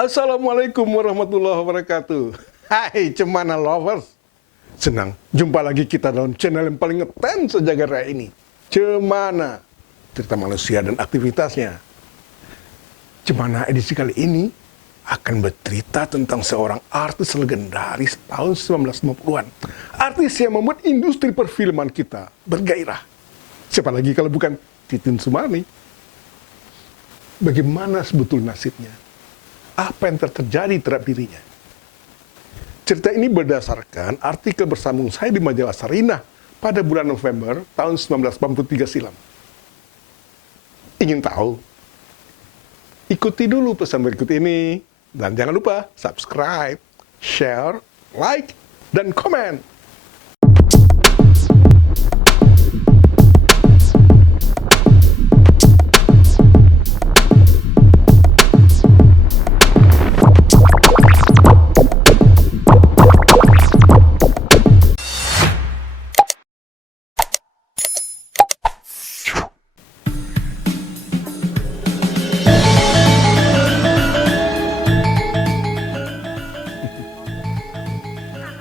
Assalamualaikum warahmatullahi wabarakatuh. Hai Cemana Lovers. Senang jumpa lagi kita dalam channel yang paling ngetens sejagat raya ini. Cemana, cerita manusia dan aktivitasnya. Cemana edisi kali ini akan bercerita tentang seorang artis legendaris tahun 1950-an. Artis yang membuat industri perfilman kita bergairah. Siapa lagi kalau bukan Titin Sumarni? Bagaimana sebetulnya nasibnya? Apa yang terjadi terhadap dirinya? Cerita ini berdasarkan artikel bersambung saya di majalah Sarinah pada bulan November tahun 1983 silam. Ingin tahu? Ikuti dulu pesan berikut ini. Dan jangan lupa subscribe, share, like, dan komen.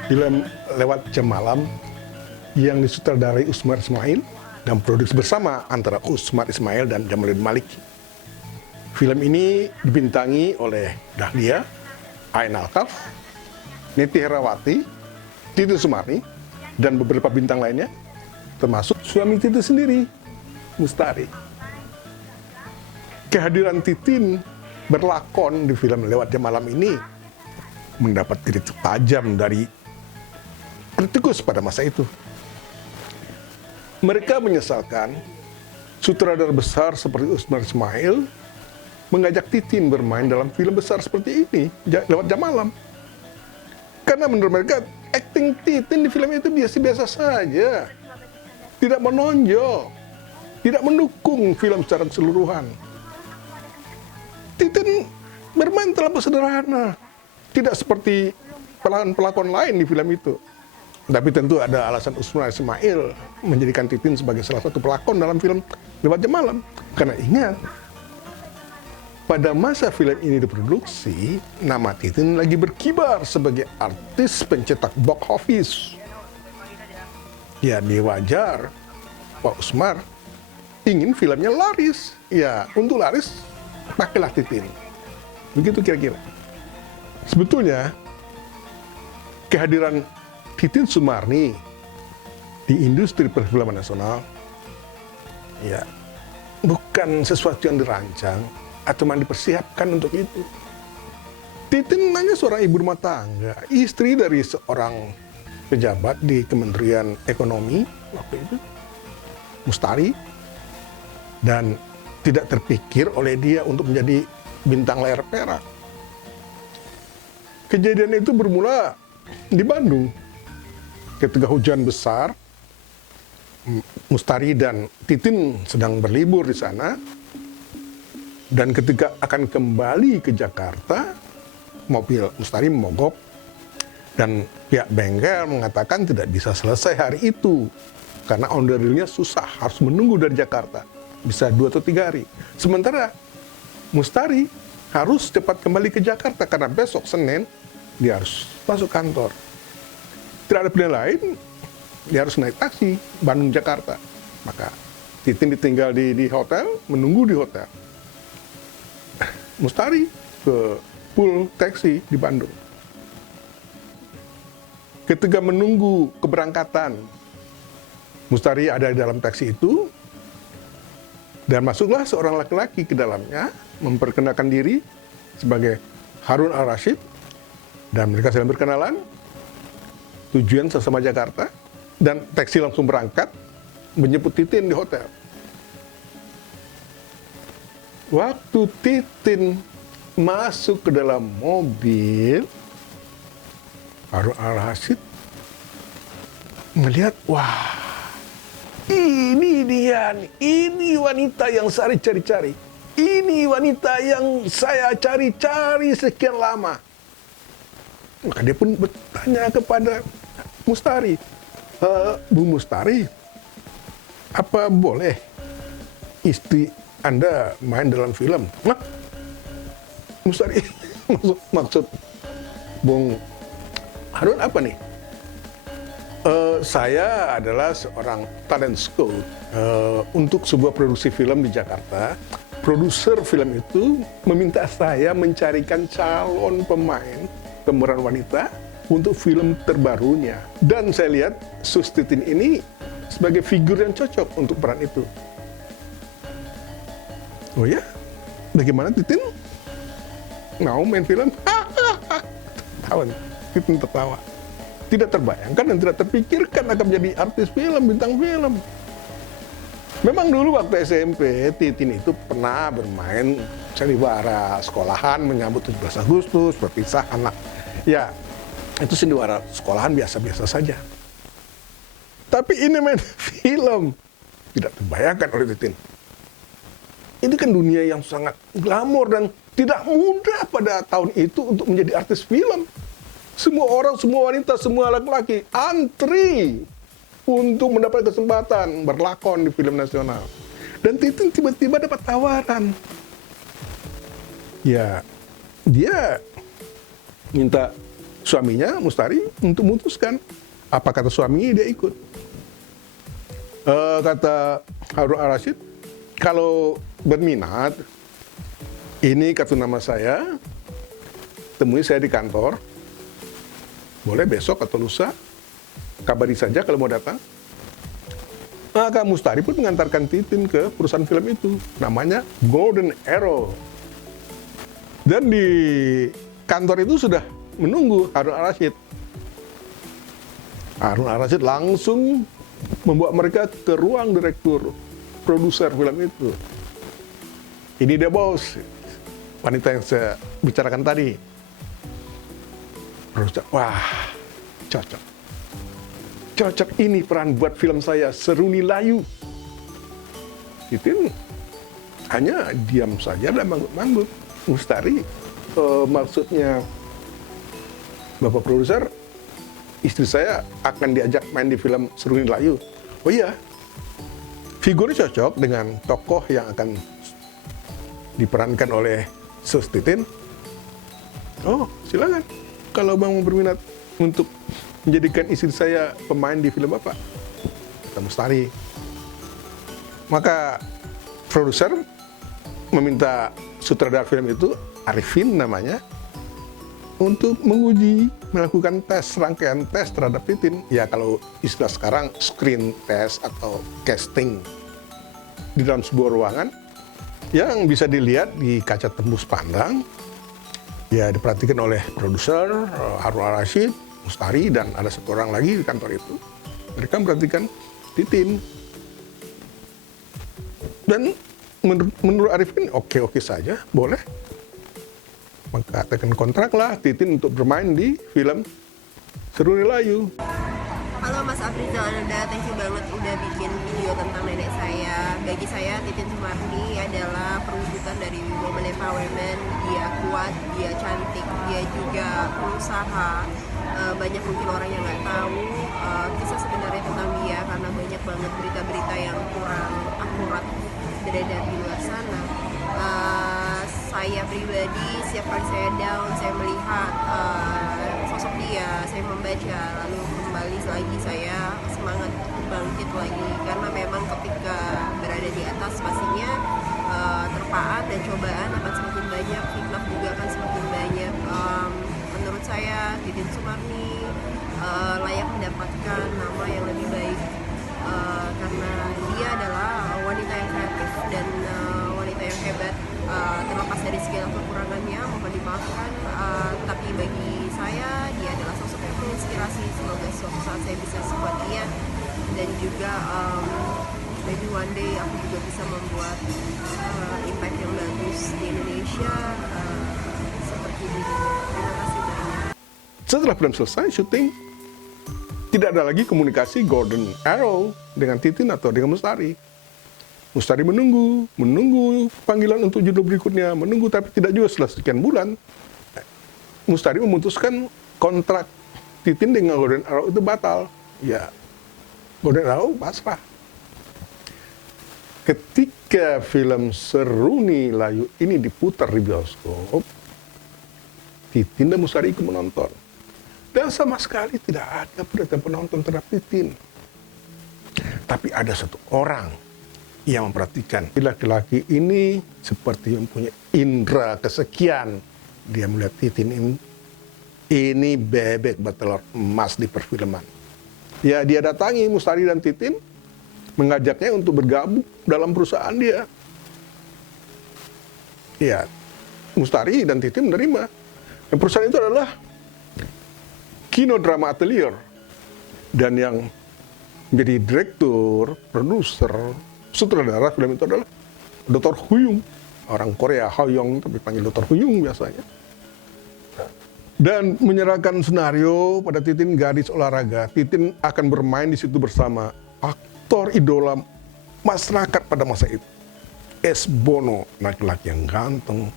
Film Lewat Jam Malam yang disutradarai Usmar Ismail dan produksi bersama antara Usmar Ismail dan Jamaluddin Malik. Film ini dibintangi oleh Dahlia, Ain Alkaf, Niti Herawati, Titin Sumarni, dan beberapa bintang lainnya, termasuk suami Titin sendiri, Mustari. Kehadiran Titin berlakon di film Lewat Jam Malam ini mendapat kritik tajam dari kritikus pada masa itu. Mereka menyesalkan sutradara besar seperti Usmar Ismail mengajak Titin bermain dalam film besar seperti ini, Lewat Jam Malam. Karena menurut mereka, akting Titin di film itu biasa-biasa saja. Tidak menonjol, tidak mendukung film secara keseluruhan. Titin bermain terlalu sederhana, tidak seperti pelakon lain di film itu. Tapi tentu ada alasan Usmar Ismail menjadikan Titin sebagai salah satu pelakon dalam film Lewat Jam Malam. Karena ingat, pada masa film ini diproduksi, nama Titin lagi berkibar sebagai artis pencetak box office. Ya, wajar Pak Usmar ingin filmnya laris. Ya, untuk laris, pakailah Titin. Begitu kira-kira. Sebetulnya, kehadiran Titin Sumarni di industri perfilman nasional ya bukan sesuatu yang dirancang atau yang dipersiapkan untuk itu. Titin hanya seorang ibu rumah tangga, istri dari seorang pejabat di Kementerian Ekonomi waktu itu, Mustari, dan tidak terpikir oleh dia untuk menjadi bintang layar perak. Kejadian itu bermula di Bandung. Ketika hujan besar, Mustari dan Titin sedang berlibur di sana, dan ketika akan kembali ke Jakarta, mobil Mustari mogok, dan pihak bengkel mengatakan tidak bisa selesai hari itu, karena onderdilnya susah, harus menunggu dari Jakarta, bisa 2 atau 3 hari. Sementara Mustari harus cepat kembali ke Jakarta, karena besok Senin, dia harus masuk kantor. Tidak ada pilihan lain, dia harus naik taksi Bandung-Jakarta. Maka Titin ditinggal di hotel, menunggu di hotel. Mustari ke pool taksi di Bandung. Ketika menunggu keberangkatan, Mustari ada di dalam taksi itu, dan masuklah seorang laki-laki ke dalamnya, memperkenalkan diri sebagai Harun Al-Rashid, dan mereka sedang berkenalan, tujuan sesama Jakarta, dan taksi langsung berangkat menjemput Titin di hotel. Waktu Titin masuk ke dalam mobil, Harun Al-Rashid melihat, wah, ini dia nih, ini wanita yang saya cari-cari, ini wanita yang saya cari-cari sekian lama. Maka dia pun bertanya kepada Mustari, Bu Mustari, apa boleh istri Anda main dalam film? Nah, Mustari maksud Bung Harun apa nih? Saya adalah seorang talent scout untuk sebuah produksi film di Jakarta. Produser film itu meminta saya mencarikan calon pemain pemeran wanita untuk film terbarunya. Dan saya lihat Sus Titin ini sebagai figur yang cocok untuk peran itu. Oh ya? Bagaimana Titin? Mau main film? Tahu nih, Titin tertawa. Tidak terbayangkan dan tidak terpikirkan akan menjadi artis film, bintang film. Memang dulu waktu SMP, Titin itu pernah bermain sandiwara sekolahan menyambut 17 Agustus, berpisah anak. Ya, itu sandiwara sekolahan biasa-biasa saja. Tapi ini main film. Tidak terbayangkan oleh Titin. Ini kan dunia yang sangat glamor dan tidak mudah pada tahun itu untuk menjadi artis film. Semua orang, semua wanita, semua laki-laki antri untuk mendapat kesempatan berlakon di film nasional. Dan Titin tiba-tiba dapat tawaran. Ya, dia minta suaminya, Mustari, untuk memutuskan. Apa kata suaminya, dia ikut. Kata Harun Ar-Rasyid, kalau berminat, ini kartu nama saya, temui saya di kantor. Boleh besok atau lusa, kabari saja kalau mau datang. Maka Mustari pun mengantarkan Titin ke perusahaan film itu, namanya Golden Arrow. Dan di kantor itu sudah menunggu Harun Ar-Rasyid. Harun Ar-Rasyid langsung membawa mereka ke ruang direktur produser film itu. Ini dia bos, wanita yang saya bicarakan tadi. Wah, cocok. Cocok ini peran buat film saya, Seruni Layu. Titin hanya diam saja dan manggut-manggut. Mustari, maksudnya Bapak produser, istri saya akan diajak main di film Seruni Layu. Oh iya, figurnya cocok dengan tokoh yang akan diperankan oleh Sus Titin. Oh, silakan. Kalau Bang mau berminat untuk menjadikan istri saya pemain di film Bapak, kata Mustari. Maka produser meminta sutradara film itu, Arifin namanya, untuk menguji, melakukan tes, rangkaian tes terhadap Titin. Ya kalau istilah sekarang screen test atau casting di dalam sebuah ruangan yang bisa dilihat di kaca tembus pandang. Ya diperhatikan oleh produser Harun Ar-Rasyid, Mustari, dan ada satu orang lagi di kantor itu. Mereka memperhatikan Titin. Dan menurut Arifin oke-oke saja, boleh. Maka tekan kontrak lah Titin untuk bermain di film Seruni Layu. Halo Mas Afrizal Ananda, thank you banget udah bikin video tentang nenek saya. Bagi saya, Titin Sumarni adalah perwujudan dari woman empowerment. Dia kuat, dia cantik, dia juga pengusaha. Banyak mungkin orang yang nggak tahu kisah sebenarnya tentang dia karena banyak banget berita-berita yang kurang akurat beredar di luar sana. Saya pribadi, setiap kali saya down, saya melihat sosok dia, saya membaca, lalu kembali lagi saya semangat bangkit lagi. Karena memang ketika berada di atas pastinya terpaan dan cobaan akan semakin banyak, fitnah juga akan semakin banyak. Menurut saya, Titin Sumarni layak mendapatkan nama yang lebih baik karena dia adalah wanita yang kreatif dan wanita yang hebat. Terlepas dari segala kekurangannya, mohon dimaafkan, tapi bagi saya dia adalah sosok yang menginspirasi. Semoga suatu saat saya bisa sekuat dia dan juga maybe one day aku juga bisa membuat impact yang bagus di Indonesia seperti di dunia. Terima kasih banyak. Setelah film selesai syuting, tidak ada lagi komunikasi Golden Arrow dengan Titin atau dengan Mustari. Mustari menunggu panggilan untuk judul berikutnya, menunggu tapi tidak juga. Setelah sekian bulan, Mustari memutuskan kontrak Titin dengan Golden Arrow itu batal. Ya, Golden Arrow pasrah. Ketika film Seruni Layu ini diputar di bioskop, Titin dan Mustari ikut menonton. Dan sama sekali tidak ada perhatian penonton terhadap Titin. Tapi ada satu orang yang memperhatikan. Laki-laki ini seperti mempunyai indera kesekian. Dia melihat Titin ini bebek bertelur emas di perfilman. Ya, dia datangi Mustari dan Titin, mengajaknya untuk bergabung dalam perusahaan dia. Ya, Mustari dan Titin menerima. Dan perusahaan itu adalah Kino Drama Atelier. Dan yang menjadi direktur, produser, sutradara film itu adalah Dr. Huyung. Orang Korea, Hoyong, tapi panggil Dr. Huyung biasanya. Dan menyerahkan senario pada Titin, gadis olahraga. Titin akan bermain di situ bersama aktor idola masyarakat pada masa itu. S. Bono, laki-laki yang ganteng,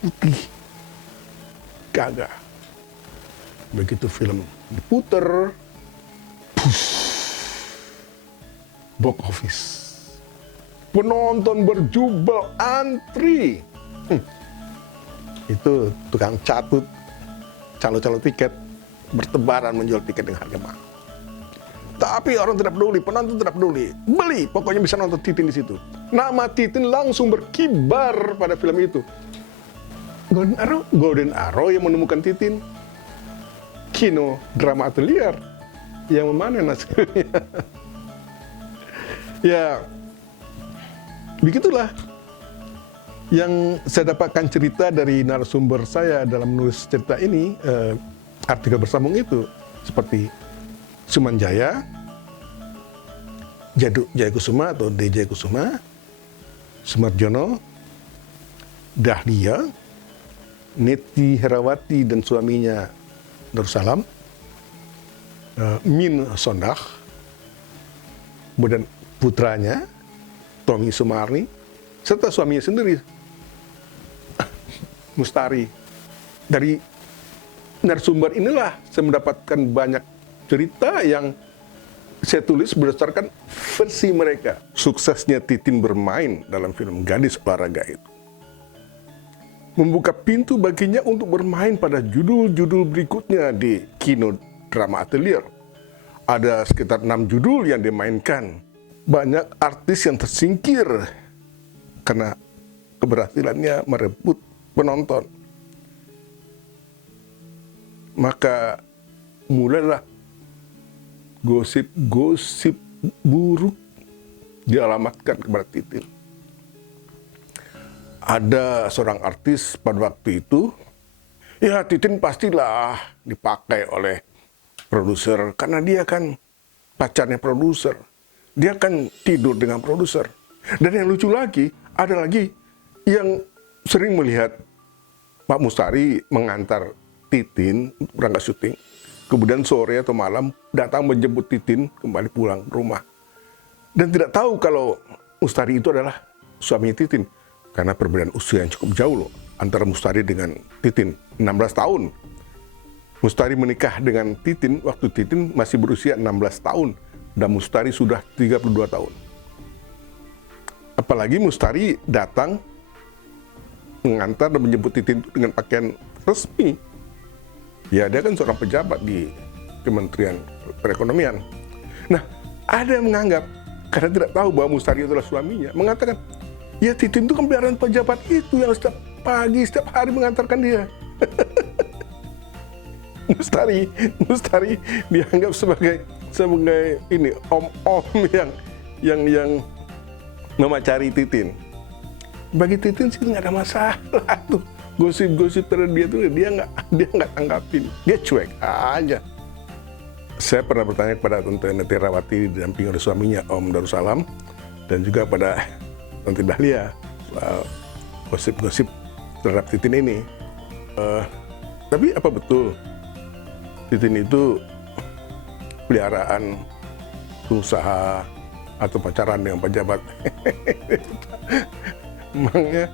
putih, gagah. Begitu film diputer, box office. Penonton berjubel antri. Itu tukang catut, calo-calo tiket, bertebaran menjual tiket dengan harga mahal. Tapi orang tidak peduli, penonton tidak peduli. Beli, pokoknya bisa nonton Titin di situ. Nama Titin langsung berkibar pada film itu. Golden Arrow yang menemukan Titin. Kino Drama Atelier yang memanen hasilnya. Ya, begitulah yang saya dapatkan cerita dari narasumber saya dalam menulis cerita ini, artikel bersambung itu, seperti Sumanjaya, Jayakusuma atau D. Jayakusuma, Sumarjono, Dahlia, Neti Herawati dan suaminya Darussalam, Min Sondah, kemudian putranya, Tommy Sumarni, serta suaminya sendiri, Mustari. Dari narasumber inilah saya mendapatkan banyak cerita yang saya tulis berdasarkan versi mereka. Suksesnya Titin bermain dalam film Gadis Olahraga itu membuka pintu baginya untuk bermain pada judul-judul berikutnya di Kino Drama Atelier. Ada sekitar 6 judul yang dimainkan. Banyak artis yang tersingkir karena keberhasilannya merebut penonton. Maka mulailah gosip-gosip buruk dialamatkan kepada Titin. Ada seorang artis pada waktu itu, ya Titin pastilah dipakai oleh produser karena dia kan pacarnya produser. Dia kan tidur dengan produser. Dan yang lucu lagi, ada lagi yang sering melihat Pak Mustari mengantar Titin berangkat syuting. Kemudian sore atau malam datang menjemput Titin kembali pulang ke rumah. Dan tidak tahu kalau Mustari itu adalah suaminya Titin. Karena perbedaan usia yang cukup jauh loh antara Mustari dengan Titin, 16 tahun. Mustari menikah dengan Titin waktu Titin masih berusia 16 tahun dan Mustari sudah 32 tahun. Apalagi Mustari datang mengantar dan menjemput Titin dengan pakaian resmi. Ya, dia kan seorang pejabat di Kementerian Perekonomian. Nah, ada yang menganggap karena tidak tahu bahwa Mustari adalah suaminya, mengatakan, ya Titin itu kan peliharaan pejabat itu yang setiap pagi, setiap hari mengantarkan dia. Mustari dianggap sebagai ini om-om yang memacari Titin. Bagi Titin sih nggak ada masalah tuh. Gosip-gosip terhadap dia tuh dia nggak tanggapin. Dia cuek aja. Saya pernah bertanya kepada Tante Neti Herawati didampingi oleh suaminya Om Darussalam dan juga pada Tante Dahlia soal gosip-gosip terhadap Titin ini. Tapi apa betul Titin itu peliharaan pengusaha atau pacaran dengan pejabat? Emangnya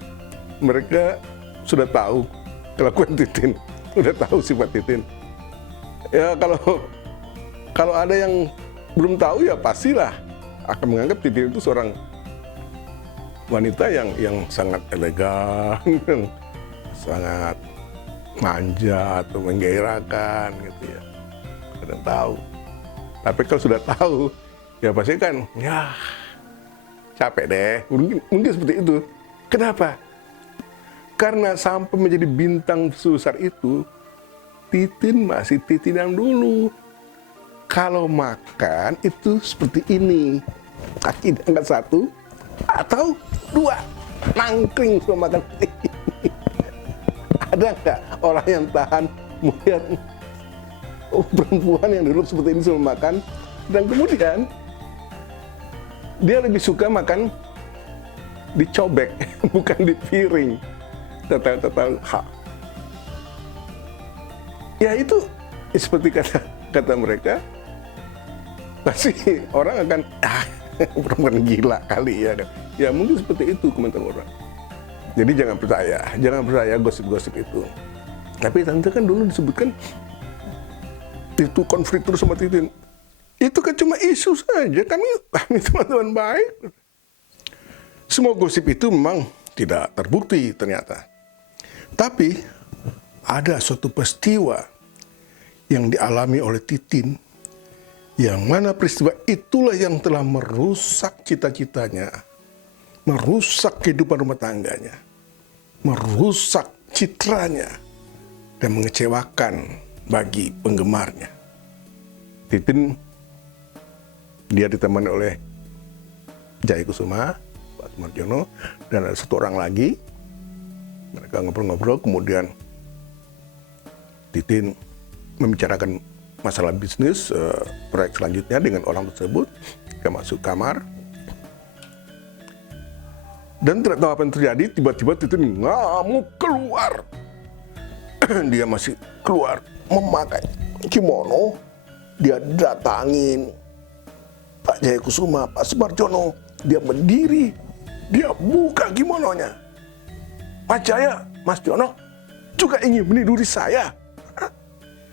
mereka sudah tahu kelakuan Titin, sudah tahu sifat Titin. Ya kalau ada yang belum tahu ya pastilah akan menganggap Titin itu seorang wanita yang sangat elegan, sangat manja atau menggairahkan gitu ya. Kadang tahu. Tapi kalau sudah tahu, ya pasti kan, ya capek deh. Mungkin seperti itu. Kenapa? Karena sampai menjadi bintang sebesar itu, Titin masih Titin yang dulu. Kalau makan itu seperti ini. Kaki diangkat satu atau dua. Nangkring sama makan ini. Ada nggak orang yang tahan melihat perempuan yang dulu seperti ini sebelum makan, dan kemudian dia lebih suka makan dicobek, bukan di piring. Tetel ha. Ya itu seperti kata mereka, pasti orang akan perempuan gila kali ya kan. Ya mungkin seperti itu komentar orang. Jadi jangan percaya gosip-gosip itu. Tapi tante kan dulu disebutkan itu konflik terus sama Titin. Itu kan cuma isu saja. Kami teman-teman baik. Semua gosip itu memang tidak terbukti ternyata. Tapi ada suatu peristiwa yang dialami oleh Titin, yang mana peristiwa itulah yang telah merusak cita-citanya, merusak kehidupan rumah tangganya, merusak citranya, dan mengecewakan bagi penggemarnya. Titin, dia ditemani oleh Jaya Kusuma, Pak Sumarjono, dan ada satu orang lagi. Mereka ngobrol-ngobrol, kemudian Titin membicarakan masalah bisnis, proyek selanjutnya dengan orang tersebut. Dia masuk kamar. Dan tidak tahu apa yang terjadi, tiba-tiba Titin ngamuk keluar. Dia masih keluar memakai kimono. Dia datangin Pak Jaya Kusuma, Pak Sumarjono. Dia berdiri, dia buka kimononya. Pak Jaya, Mas Jono juga ingin meniduri saya.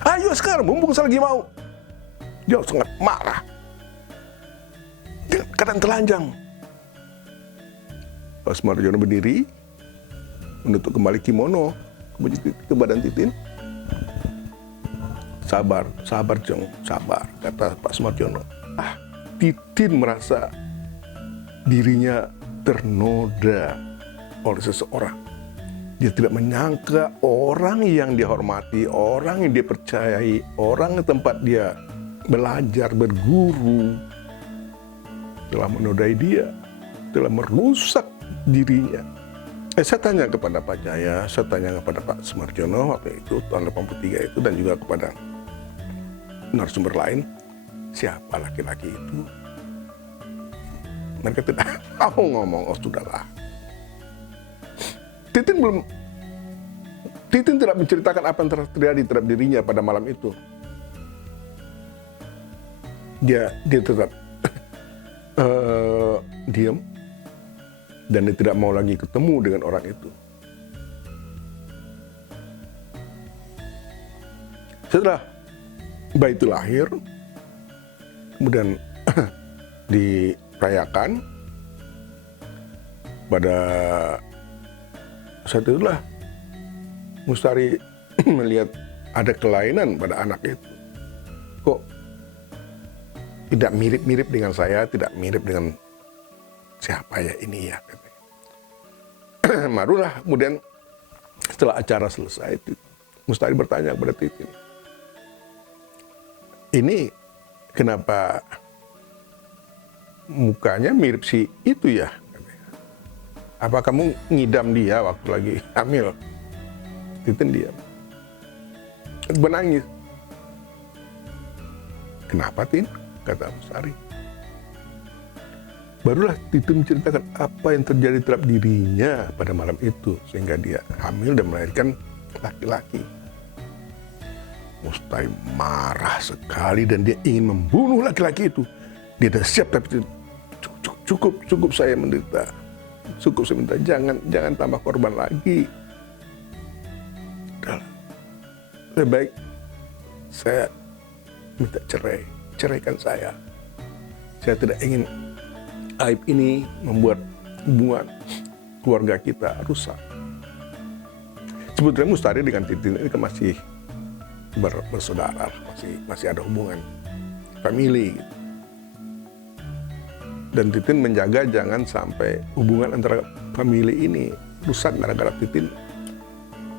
Ayo sekarang, mumpung saya lagi mau. Dia sangat marah. Dengan keadaan telanjang. Pak Sumarjono berdiri, menutup kembali kimono ke badan Titin. Sabar Jong, sabar, kata Pak Sumarjono. Titin merasa dirinya ternoda oleh seseorang. Dia tidak menyangka orang yang dia hormati, orang yang dia percayai, orang yang tempat dia belajar, berguru, telah menodai dia, telah merusak dirinya. Saya tanya kepada Pak Jaya, saya tanya kepada Pak Sumarjono waktu itu, tahun 83 itu, dan juga kepada narasumber lain, siapa laki-laki itu? Mereka tidak mau ngomong, oh sudahlah. Titin tidak menceritakan apa yang terjadi terhadap dirinya pada malam itu. Dia tetap diam, dan dia tidak mau lagi ketemu dengan orang itu. Setelah bayi itu lahir, kemudian dirayakan, pada saat itulah Mustari melihat ada kelainan pada anak itu. Kok tidak mirip-mirip dengan saya, tidak mirip dengan siapa ya ini ya. Barulah kemudian setelah acara selesai, Mustari bertanya kepada Titin, ini kenapa mukanya mirip si itu ya? Apa kamu ngidam dia waktu lagi hamil? Titin diam. Menangis. Kenapa, Tin? Kata Mustari. Barulah Titin menceritakan apa yang terjadi terhadap dirinya pada malam itu, sehingga dia hamil dan melahirkan laki-laki. Mustari marah sekali dan dia ingin membunuh laki-laki itu. Dia sudah siap, tapi cukup saya menderita. Cukup saya minta, jangan tambah korban lagi. Udah, lebih baik saya minta ceraikan saya. Saya tidak ingin aib ini membuat hubungan keluarga kita rusak. Sebetulnya Mustari dengan Titin ini kan masih bersaudara, masih ada hubungan family. Dan Titin menjaga jangan sampai hubungan antara family ini rusak gara-gara Titin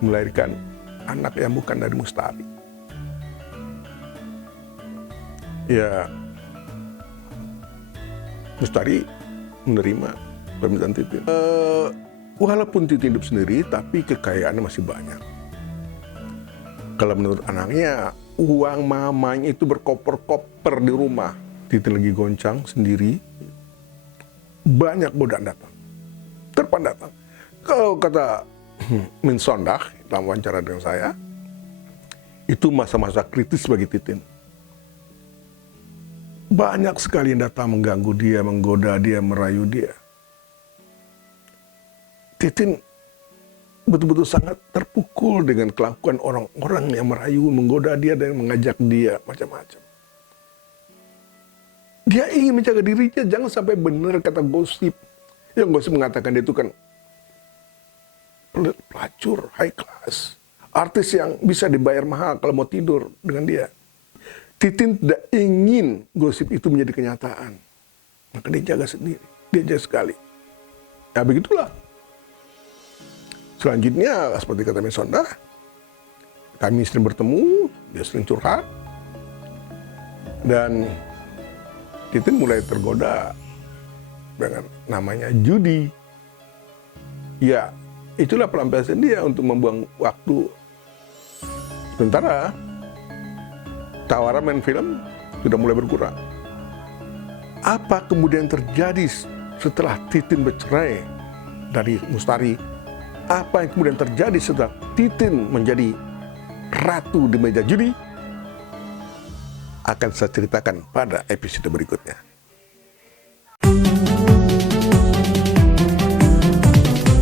melahirkan anak yang bukan dari Mustari. Ya, Mustari menerima permintaan Titin. Walaupun Titin hidup sendiri, tapi kekayaannya masih banyak. Kalau menurut anaknya, uang mamanya itu berkoper-koper di rumah. Titin lagi goncang sendiri, banyak godaan datang, terpan datang. Kalau kata Min Sondag dalam wawancara dengan saya, itu masa-masa kritis bagi Titin. Banyak sekali yang datang mengganggu dia, menggoda dia, merayu dia. Titin betul-betul sangat terpukul dengan kelakuan orang-orang yang merayu, menggoda dia dan mengajak dia macam-macam. Dia ingin menjaga dirinya, jangan sampai benar kata gosip. Yang gosip mengatakan dia itu kan pelacur, high class. Artis yang bisa dibayar mahal kalau mau tidur dengan dia. Titin tidak ingin gosip itu menjadi kenyataan. Maka dia jaga sendiri, dia jaga sekali. Ya begitulah. Selanjutnya, seperti kata Min Sondag, kami sering bertemu, dia sering curhat. Dan Titin mulai tergoda dengan namanya judi. Ya, itulah pelampiasan dia untuk membuang waktu. Sementara tawaran main film sudah mulai berkurang. Apa kemudian terjadi setelah Titin bercerai dari Mustari? Apa yang kemudian terjadi setelah Titin menjadi ratu di meja judi? Akan saya ceritakan pada episode berikutnya.